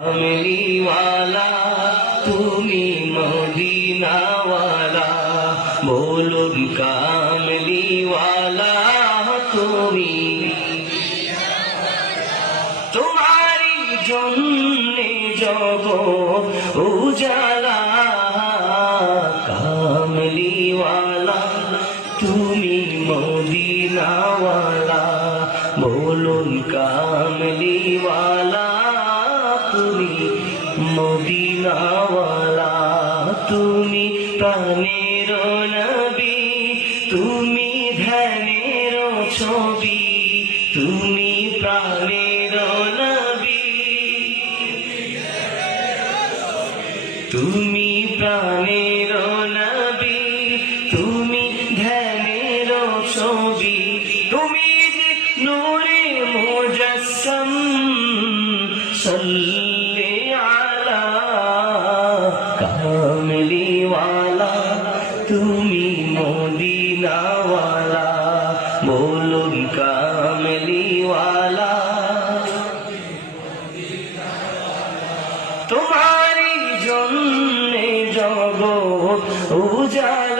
কামলিওয়ালা তুমি মদিনাওয়ালা, বলুন কামলিওয়ালা তুমি। তোমারি জন্যে জগৎ উজালা, কামলিওয়ালা তুমি মদিনাওয়ালা, বলুন কামলিওয়ালা তুমি মদিনাওয়ালা। তুমি প্রাণের নবী, তুমি ধ্যানের ছবি, তুমি প্রাণের নবী, তুমি প্রাণের নবী, তুমি ধ্যানের ছবি, তুমি যে নূরে মুজাসসাম, সাল্লি আলা কামলিওয়ালা তুমি মদিনাওয়ালা, বলুন কামলিওয়ালা। তোমারি জন্যে জগৎ উজালা।